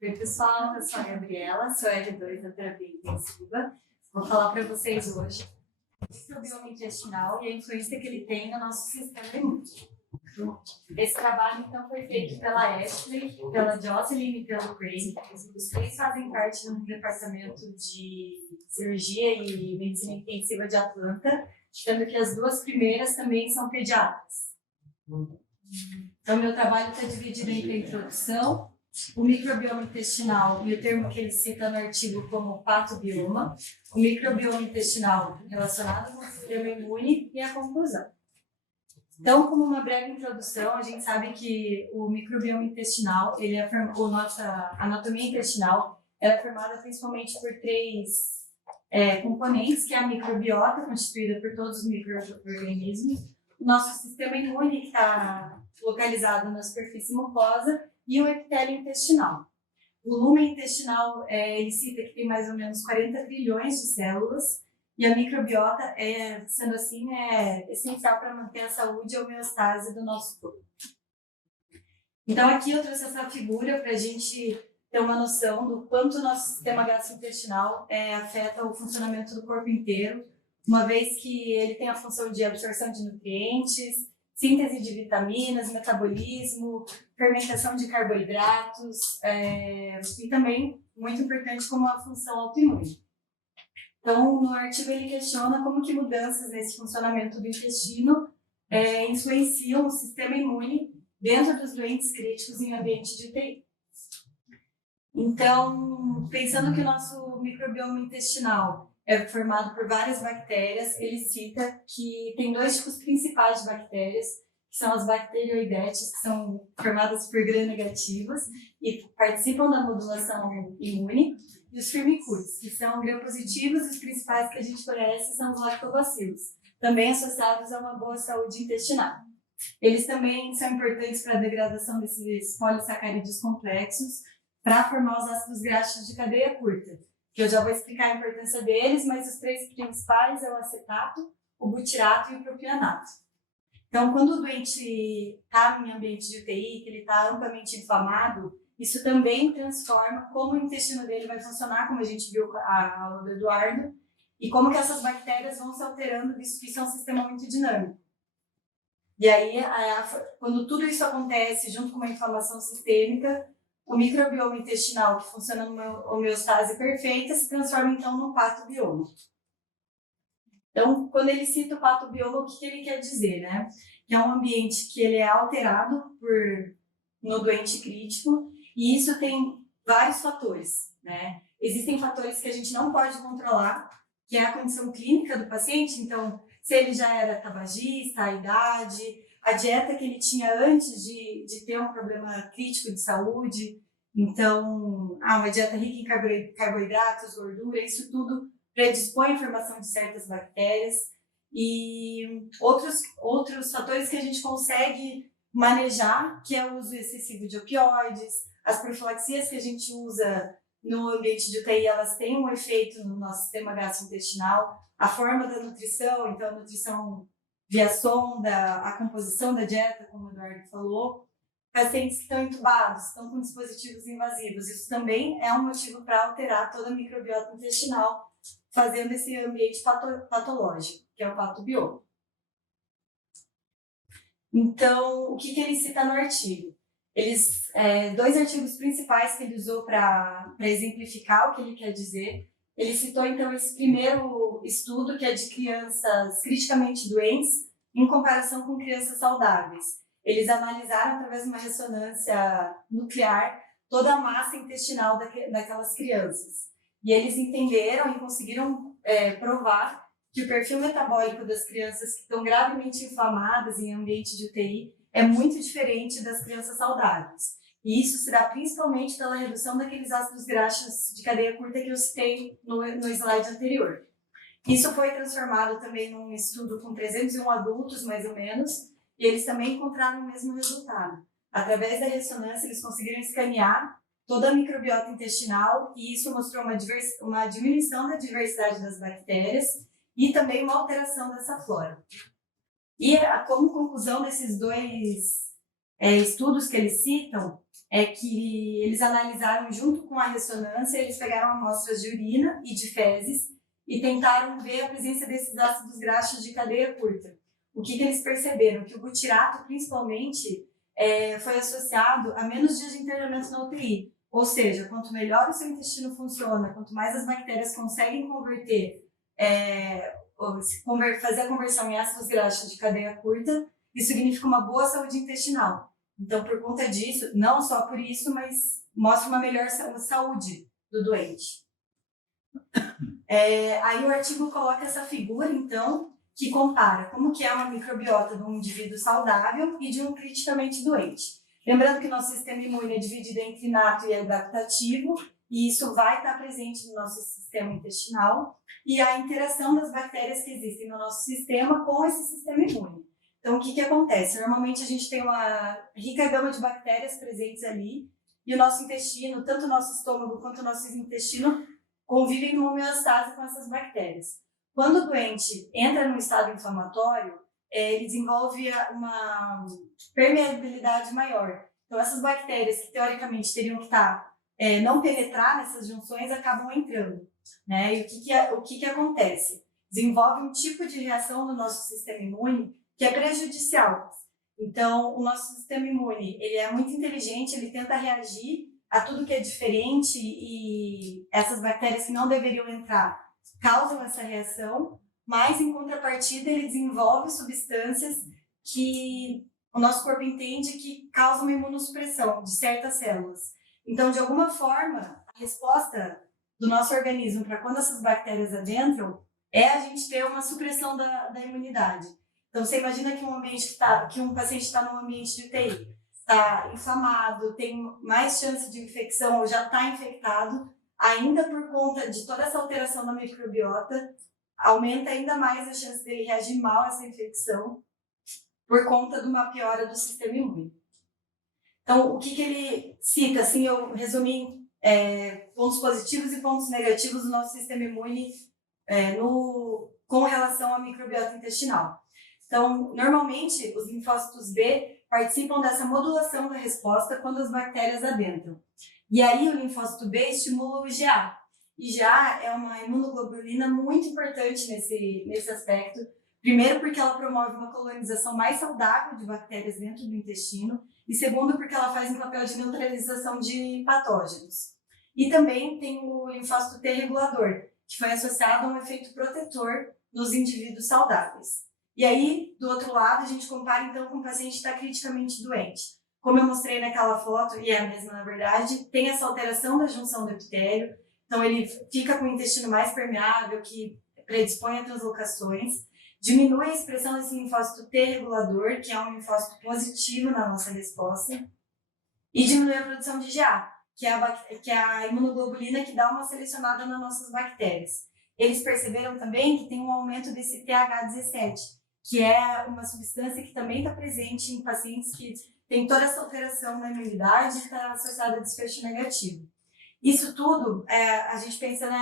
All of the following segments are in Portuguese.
Oi, pessoal, eu sou a Gabriela, sou R2 da terapia intensiva. Vou falar para vocês hoje sobre o microbioma intestinal e a influência que ele tem no nosso sistema imune. Esse trabalho, então, foi feito pela Ashley, pela Jocelyn e pelo Craig. Os três fazem parte do departamento de cirurgia e medicina intensiva de Atlanta, sendo que as duas primeiras também são pediatras. Então, meu trabalho está dividido entre a introdução, o microbioma intestinal e o termo que ele cita no artigo como patobioma, o microbioma intestinal relacionado com o sistema imune e a conclusão. Então, como uma breve introdução, a gente sabe que o microbioma intestinal, nossa anatomia intestinal, ela é formada principalmente por três componentes, que é a microbiota, constituída por todos os micro-organismos, o nosso sistema imune, que está localizado na superfície mucosa, e o epitélio intestinal. O lumen intestinal, ele cita que tem mais ou menos 40 trilhões de células, e a microbiota, sendo assim, é essencial para manter a saúde e a homeostase do nosso corpo. Então, aqui eu trouxe essa figura para a gente ter uma noção do quanto o nosso sistema gastrointestinal afeta o funcionamento do corpo inteiro, uma vez que ele tem a função de absorção de nutrientes, síntese de vitaminas, metabolismo, fermentação de carboidratos e também, muito importante, como a função autoimune. Então, no artigo ele questiona como que mudanças nesse funcionamento do intestino influenciam o sistema imune dentro dos doentes críticos em ambiente de UTI. Então, pensando que o nosso microbioma intestinal é formado por várias bactérias, ele cita que tem dois tipos principais de bactérias, que são as bacteroidetes, que são formadas por gram-negativas e participam da modulação imune, e os firmicutes, que são gram-positivos, e os principais que a gente conhece são os lactobacilos, também associados a uma boa saúde intestinal. Eles também são importantes para a degradação desses polissacarídeos complexos, para formar os ácidos graxos de cadeia curta, que eu já vou explicar a importância deles, mas os três principais é o acetato, o butirato e o propionato. Então, quando o doente está em ambiente de UTI, que ele está amplamente inflamado, isso também transforma como o intestino dele vai funcionar, como a gente viu a aula do Eduardo, e como que essas bactérias vão se alterando, visto que isso é um sistema muito dinâmico. E aí, quando tudo isso acontece junto com uma inflamação sistêmica, o microbioma intestinal, que funciona numa homeostase perfeita, se transforma então num patobioma. Então, quando ele cita o patobioma, o que ele quer dizer, né? Que é um ambiente que ele é alterado no doente crítico, e isso tem vários fatores, né? Existem fatores que a gente não pode controlar, que é a condição clínica do paciente, então, se ele já era tabagista, a idade, a dieta que ele tinha antes de ter um problema crítico de saúde, então, uma dieta rica em carboidratos, gordura, isso tudo predispõe a formação de certas bactérias, e outros fatores que a gente consegue manejar, que é o uso excessivo de opioides, as profilaxias que a gente usa no ambiente de UTI, elas têm um efeito no nosso sistema gastrointestinal, a forma da nutrição, então a nutrição via sonda, a composição da dieta, como o Eduardo falou, pacientes que estão entubados, estão com dispositivos invasivos, isso também é um motivo para alterar toda a microbiota intestinal, fazendo esse ambiente patológico, que é o patobioma. Então, o que ele cita no artigo? Dois artigos principais que ele usou para exemplificar o que ele quer dizer. Ele citou, então, esse primeiro estudo, que é de crianças criticamente doentes, em comparação com crianças saudáveis. Eles analisaram, através de uma ressonância nuclear, toda a massa intestinal daquelas crianças. E eles entenderam e conseguiram provar que o perfil metabólico das crianças que estão gravemente inflamadas em ambiente de UTI é muito diferente das crianças saudáveis. E isso se dá principalmente pela redução daqueles ácidos graxos de cadeia curta que eu citei no slide anterior. Isso foi transformado também num estudo com 301 adultos, mais ou menos, e eles também encontraram o mesmo resultado. Através da ressonância, eles conseguiram escanear toda a microbiota intestinal, e isso mostrou uma diminuição da diversidade das bactérias e também uma alteração dessa flora. E como conclusão desses dois estudos que eles citam, é que eles analisaram junto com a ressonância, eles pegaram amostras de urina e de fezes e tentaram ver a presença desses ácidos graxos de cadeia curta. O que eles perceberam? Que o butirato, principalmente, foi associado a menos dias de internamento na UTI. Ou seja, quanto melhor o seu intestino funciona, quanto mais as bactérias conseguem fazer a conversão em ácidos graxos de cadeia curta, isso significa uma boa saúde intestinal. Então, por conta disso, não só por isso, mas mostra uma melhor saúde do doente. Aí o artigo coloca essa figura, então, que compara como que é uma microbiota de um indivíduo saudável e de um criticamente doente. Lembrando que nosso sistema imune é dividido entre inato e adaptativo, e isso vai estar presente no nosso sistema intestinal, e a interação das bactérias que existem no nosso sistema com esse sistema imune. Então, o que acontece? Normalmente a gente tem uma rica gama de bactérias presentes ali, e o nosso intestino, tanto o nosso estômago quanto o nosso intestino, convivem em homeostase com essas bactérias. Quando o doente entra num estado inflamatório, ele desenvolve uma permeabilidade maior. Então, essas bactérias que teoricamente teriam que não penetrar nessas junções acabam entrando, né? E o que acontece? Desenvolve um tipo de reação no nosso sistema imune que é prejudicial. Então, o nosso sistema imune, ele é muito inteligente, ele tenta reagir a tudo que é diferente e essas bactérias que não deveriam entrar causam essa reação, mas, em contrapartida, ele desenvolve substâncias que o nosso corpo entende que causam uma imunossupressão de certas células. Então, de alguma forma, a resposta do nosso organismo para quando essas bactérias adentram é a gente ter uma supressão da imunidade. Então, você imagina que um paciente está num ambiente de UTI, está inflamado, tem mais chance de infecção ou já está infectado, ainda por conta de toda essa alteração na microbiota, aumenta ainda mais a chance dele reagir mal a essa infecção por conta de uma piora do sistema imune. Então, o que ele cita? Assim, eu resumi pontos positivos e pontos negativos do nosso sistema imune com relação à microbiota intestinal. Então, normalmente, os linfócitos B participam dessa modulação da resposta quando as bactérias adentram. E aí, o linfócito B estimula o IgA. IgA é uma imunoglobulina muito importante nesse aspecto. Primeiro, porque ela promove uma colonização mais saudável de bactérias dentro do intestino. E segundo, porque ela faz um papel de neutralização de patógenos. E também tem o linfócito T regulador, que foi associado a um efeito protetor nos indivíduos saudáveis. E aí, do outro lado, a gente compara então com o paciente que está criticamente doente. Como eu mostrei naquela foto, e é a mesma na verdade, tem essa alteração da junção do epitélio, então ele fica com o intestino mais permeável, que predispõe a translocações, diminui a expressão desse linfócito T regulador, que é um linfócito positivo na nossa resposta, e diminui a produção de IgA, que é a imunoglobulina que dá uma selecionada nas nossas bactérias. Eles perceberam também que tem um aumento desse TH17, que é uma substância que também está presente em pacientes que têm toda essa alteração na imunidade e está associada a desfecho negativo. Isso tudo, a gente pensa, né,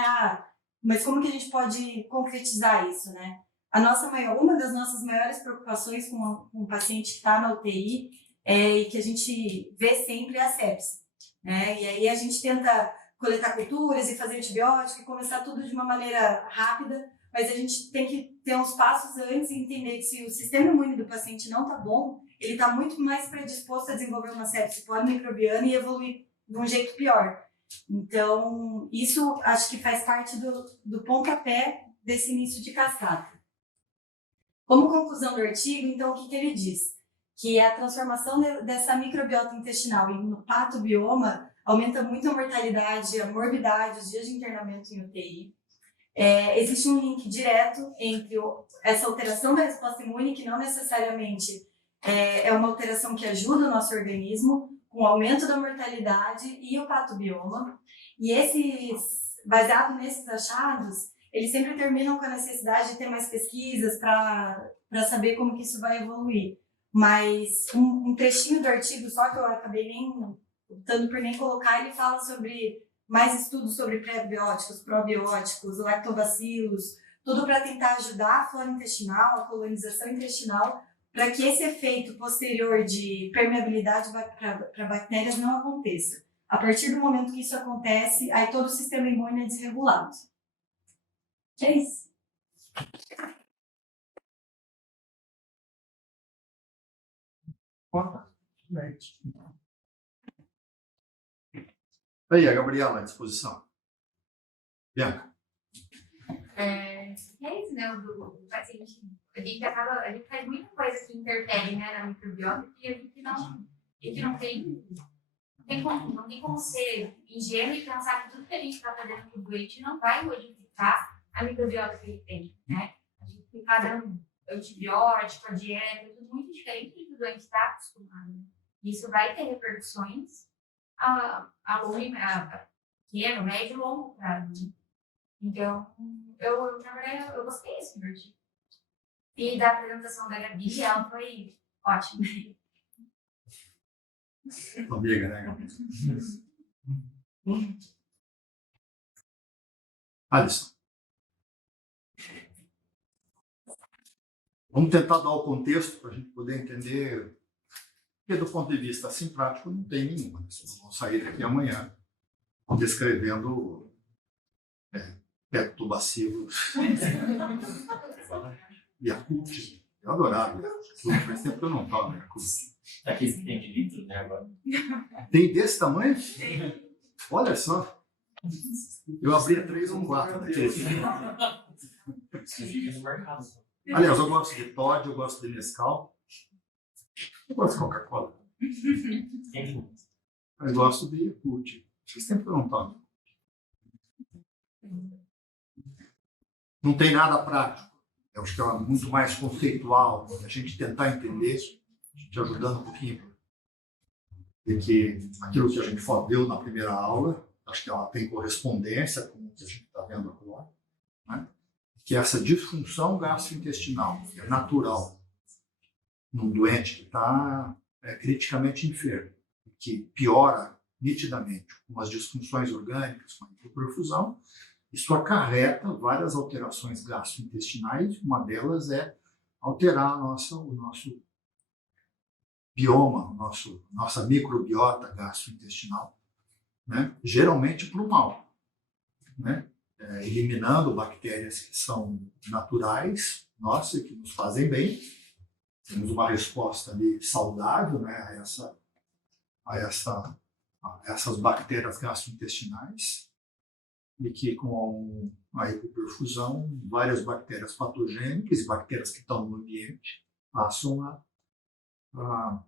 mas como que a gente pode concretizar isso, né? Uma das nossas maiores preocupações com um paciente que está na UTI e que a gente vê sempre é a sepse, né? E aí a gente tenta coletar culturas e fazer antibiótico e começar tudo de uma maneira rápida, mas a gente tem que ter uns passos antes e entender que se o sistema imune do paciente não está bom, ele está muito mais predisposto a desenvolver uma sepse polimicrobiana e evoluir de um jeito pior. Então, isso acho que faz parte do pontapé desse início de cascata. Como conclusão do artigo, então, o que ele diz? Que a transformação dessa microbiota intestinal em um patobioma aumenta muito a mortalidade, a morbidade, os dias de internamento em UTI. Existe um link direto entre essa alteração da resposta imune, que não necessariamente é uma alteração que ajuda o nosso organismo, com o aumento da mortalidade e o patobioma. E baseado nesses achados, eles sempre terminam com a necessidade de ter mais pesquisas para saber como que isso vai evoluir. Mas um trechinho do artigo, só que eu acabei optando por nem colocar, ele fala sobre mais estudos sobre pré-bióticos, probióticos, lactobacilos, tudo para tentar ajudar a flora intestinal, a colonização intestinal, para que esse efeito posterior de permeabilidade para bactérias não aconteça. A partir do momento que isso acontece, aí todo o sistema imune é desregulado. É isso. Aí, a Gabriela à disposição. Bianca. É isso, né? O paciente, a gente faz muita coisa que interfere, né, na microbiota e a gente não tem como ser ingênuo e pensar que tudo que a gente está fazendo com o doente não vai modificar a microbiota que ele tem, né? A gente fica dando antibiótico, a dieta, tudo muito diferente do que o doente está acostumado, né? Isso vai ter repercussões a pequeno, médio e longo prazo, né? Então, na verdade, eu gostei desse divertido. E da apresentação da Gabi, ela foi ótima. Amiga, né, Gabi? Alisson. Vamos tentar dar o contexto para a gente poder entender, porque do ponto de vista assim prático não tem nenhuma. Vocês vão sair daqui amanhã descrevendo pectobacilos e a Yakult. Eu adorava Yakult, faz tempo que eu não falo Yakult. Aqui que tem de litro, né, agora? Tem desse tamanho? Olha só. Eu abri a 3 ou 4 daquele. Isso fica no mercado. Aliás, eu gosto de Todd, eu gosto de Nescau. Eu gosto de Coca-Cola. Mas gosto de Yakult. Faz tempo que eu não tomo. Não tem nada prático. Eu acho que é muito mais conceitual. A gente tentar entender, te ajudando um pouquinho. De que aquilo que a gente viu na primeira aula, acho que ela tem correspondência com o que a gente está vendo agora, né? Que essa disfunção gastrointestinal é natural num doente que está criticamente enfermo, que piora nitidamente com as disfunções orgânicas, com a hipoperfusão. Isso acarreta várias alterações gastrointestinais. Uma delas é alterar o nosso bioma, nossa microbiota gastrointestinal, né? Geralmente para o mal, né? Eliminando bactérias que são naturais, nossa, que nos fazem bem. Temos uma resposta ali saudável, né, a essas bactérias gastrointestinais, e que com a hipoperfusão, várias bactérias patogênicas, bactérias que estão no ambiente, passam a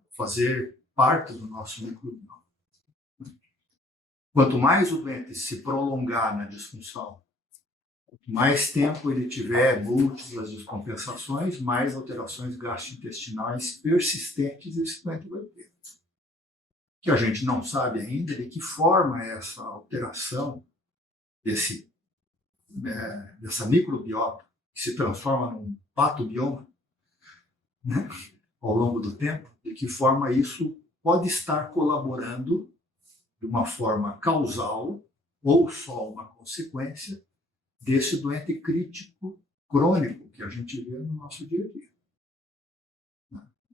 fazer parte do nosso microbioma. Quanto mais o doente se prolongar na disfunção, quanto mais tempo ele tiver múltiplas descompensações, mais alterações gastrointestinais persistentes esse doente vai ter. Que a gente não sabe ainda de que forma é essa alteração dessa microbiota, que se transforma num patobioma, né, ao longo do tempo, de que forma isso pode estar colaborando de uma forma causal ou só uma consequência desse doente crítico crônico que a gente vê no nosso dia a dia.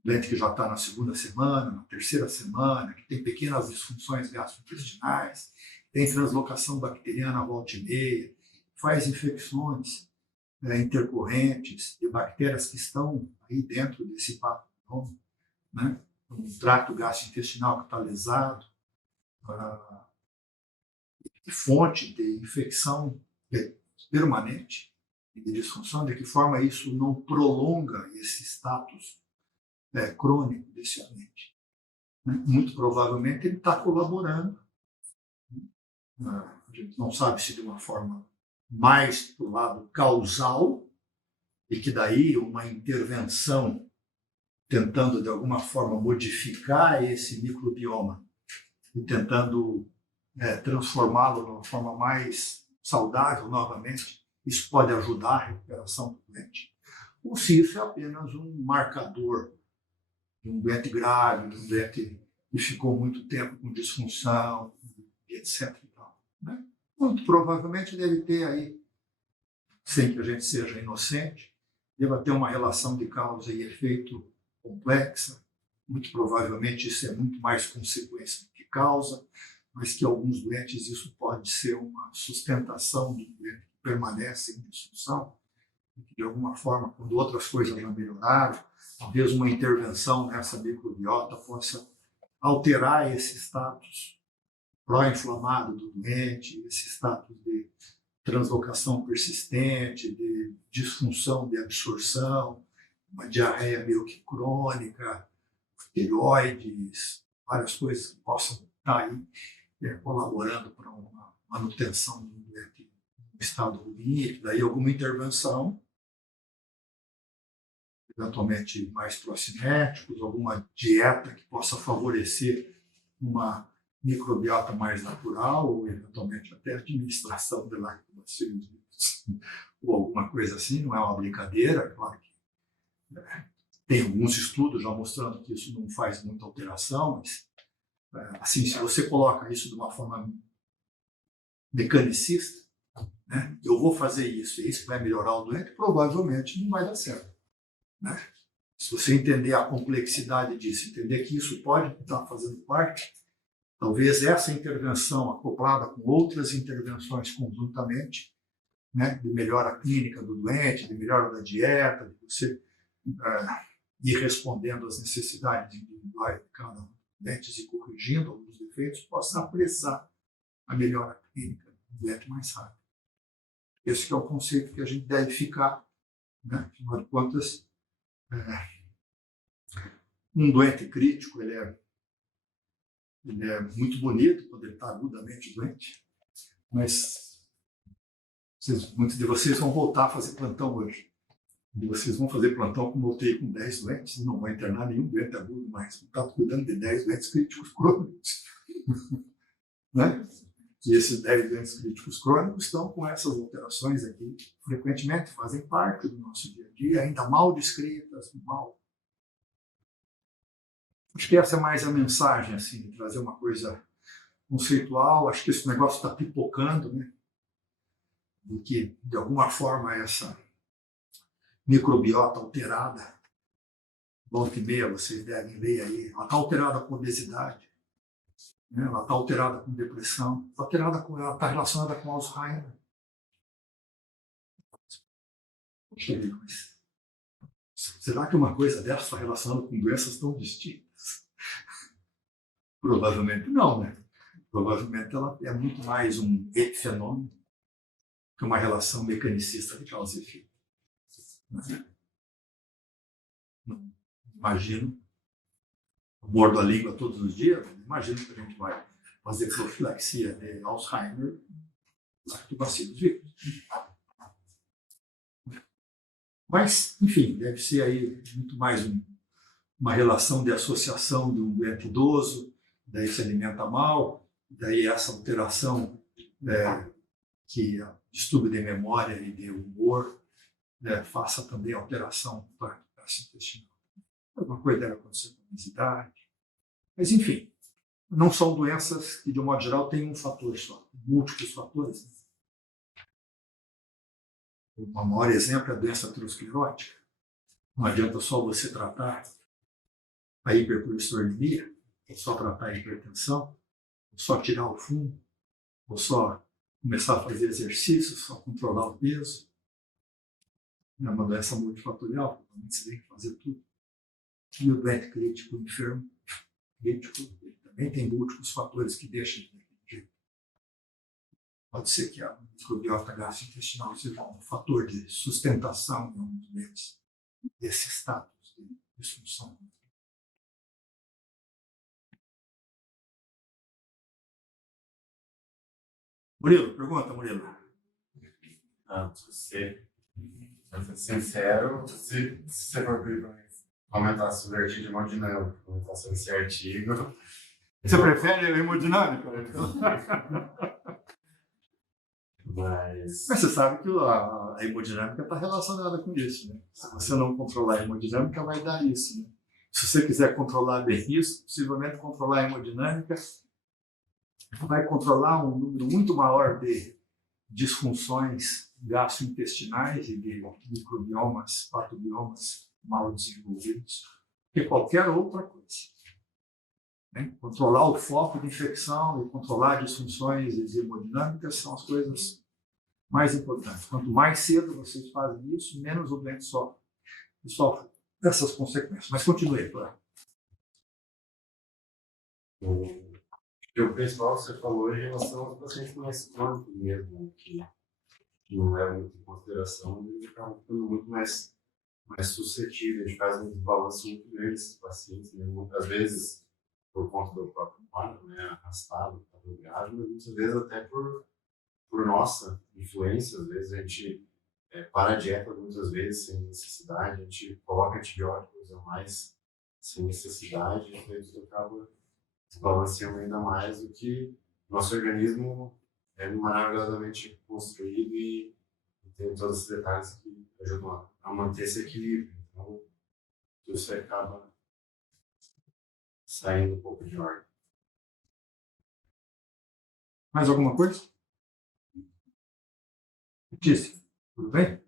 Doente que já está na segunda semana, na terceira semana, que tem pequenas disfunções gastrointestinais, tem translocação bacteriana volta e meia, faz infecções intercorrentes de bactérias que estão aí dentro desse patogênio, né? Um trato gastrointestinal que está lesado, fonte de infecção permanente e de disfunção, de que forma isso não prolonga esse status crônico desse doente. Muito provavelmente ele está colaborando, a gente não sabe se de uma forma mais do lado causal, e que daí uma intervenção tentando de alguma forma modificar esse microbioma e tentando transformá-lo de uma forma mais saudável novamente, isso pode ajudar a recuperação do doente. Ou se isso é apenas um marcador de um doente grave, de um doente que ficou muito tempo com disfunção, etc. Né? Muito provavelmente deve ter aí, sem que a gente seja inocente, deva ter uma relação de causa e efeito complexa. Muito provavelmente isso é muito mais consequência do que causa, mas que alguns doentes isso pode ser uma sustentação do doente que permanece em disfunção, e que de alguma forma, quando outras coisas já melhoraram, talvez uma intervenção nessa microbiota possa alterar esse status pró-inflamado do doente, esse status de translocação persistente, de disfunção de absorção, uma diarreia meio que crônica, tireoides, várias coisas que possam estar aí colaborando para uma manutenção do doente em estado ruim, daí alguma intervenção, eventualmente mais procinéticos, alguma dieta que possa favorecer uma microbiota mais natural, ou eventualmente até administração de lactobacilos ou alguma coisa assim, não é uma brincadeira, claro que tem alguns estudos já mostrando que isso não faz muita alteração, mas assim, se você coloca isso de uma forma mecanicista, né, eu vou fazer isso, e isso vai melhorar o doente, provavelmente não vai dar certo. Né? Se você entender a complexidade disso, entender que isso pode estar fazendo parte, talvez essa intervenção acoplada com outras intervenções conjuntamente, né, de melhora clínica do doente, de melhora da dieta, de você ir respondendo às necessidades individuais de cada um dos doentes e corrigindo alguns defeitos, possa apressar a melhora clínica do doente mais rápido. Esse que é o conceito que a gente deve ficar, né? Afinal de contas, um doente crítico, ele é muito bonito quando ele está agudamente doente, mas muitos de vocês vão voltar a fazer plantão hoje. E vocês vão fazer plantão com UTI com 10 doentes, não vai internar nenhum doente agudo, mas está cuidando de 10 doentes críticos crônicos. Né? E esses 10 doentes críticos crônicos estão com essas alterações aqui, frequentemente fazem parte do nosso dia a dia, ainda mal descritas, mal. Acho que essa é mais a mensagem, assim, de trazer uma coisa conceitual. Acho que esse negócio está pipocando, né? De que, de alguma forma, essa microbiota alterada, volta e meia, vocês devem ler aí, ela está alterada com obesidade, né? Ela está alterada com depressão, ela está relacionada com Alzheimer. Mas será que uma coisa dessa está relacionada com doenças tão distintas? Provavelmente não, né? Provavelmente ela é muito mais um epifenômeno que uma relação mecanicista de causa e efeito. Não imagino, eu mordo a língua todos os dias, imagino que a gente vai fazer profilaxia de Alzheimer, lactobacilos vírus. Mas, enfim, deve ser aí muito mais uma relação de associação de um doente idoso, daí se alimenta mal, daí essa alteração que distúrbio de memória e de humor faça também alteração para o intestinal. Alguma coisa deve acontecer com a obesidade. Mas, enfim, não são doenças que, de um modo geral, têm um fator só, múltiplos fatores. Né? O maior exemplo é a doença aterosclerótica. Não adianta só você tratar a hipercolesterolemia, ou só tratar a hipertensão, ou só tirar o fumo, ou só começar a fazer exercício, só controlar o peso. É uma doença multifatorial, realmente você tem que fazer tudo. E o doente crítico, enfermo, crítico, ele também tem múltiplos fatores que deixam de jeito. Pode ser que a microbiota gastrointestinal seja um fator de sustentação de alguns deles, desse status de disfunção. Murilo, pergunta, Murilo. Pra ser sincero, se você for comentar sobre o artigo de hemodinâmica, comentar sobre esse artigo. Você prefere a hemodinâmica? Mas você sabe que a hemodinâmica está relacionada com isso, né? Se você não controlar a hemodinâmica, vai dar isso, né? Se você quiser controlar bem isso, possivelmente controlar a hemodinâmica, vai controlar um número muito maior de disfunções gastrointestinais e de microbiomas, patobiomas mal desenvolvidos que qualquer outra coisa. Né? Controlar o foco de infecção e controlar disfunções hemodinâmicas são as coisas mais importantes. Quanto mais cedo vocês fazem isso, menos o doente sofre dessas consequências. Mas continue, claro. O principal que você falou é em relação aos pacientes mais crônicos mesmo, que não levam muito em consideração, eles acabam ficando muito mais suscetíveis. A gente faz um desbalanço muito grande desses pacientes, né? Muitas vezes por conta do próprio quadro, né, arrastado, quadro grave, mas muitas vezes até por nossa influência. Às vezes a gente para a dieta muitas vezes sem necessidade, a gente coloca antibióticos a mais sem necessidade, e aí isso acaba desbalanceando ainda mais do que nosso organismo é maravilhosamente construído e tem todos esses detalhes que ajudam a manter esse equilíbrio. Então, isso acaba saindo um pouco de ordem. Mais alguma coisa? Disse. Tudo bem?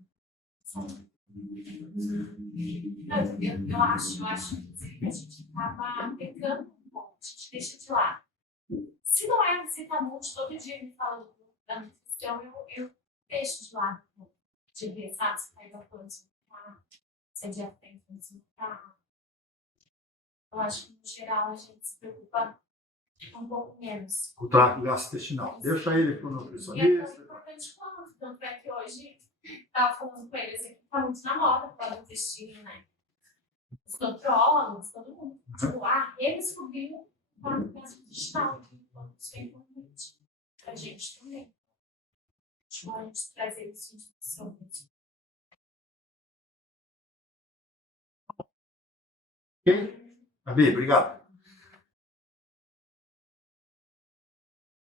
Eu acho que a gente acaba pecando um pouco, a gente deixa de lado. Se não é visita multi, todo dia me falando da nutrição, eu deixo de lado um pouco. De ver, sabe, se tá hidratando, se não tá, se a dieta tá entrando, se não tá. Eu acho que, no geral, a gente se preocupa um pouco menos. O trato gastrointestinal. Deixa ele para o E é nutricionista. tão importante quanto, tanto é que hoje estava falando com eles aqui, tá muito na moda para o intestino, né? Os nutrólogos, todo mundo. Tipo, eles descobriram o trato gastrointestinal, então isso é importante para a gente também. Tipo, a gente trazer isso em discussão mesmo. Ok? Abi, obrigado.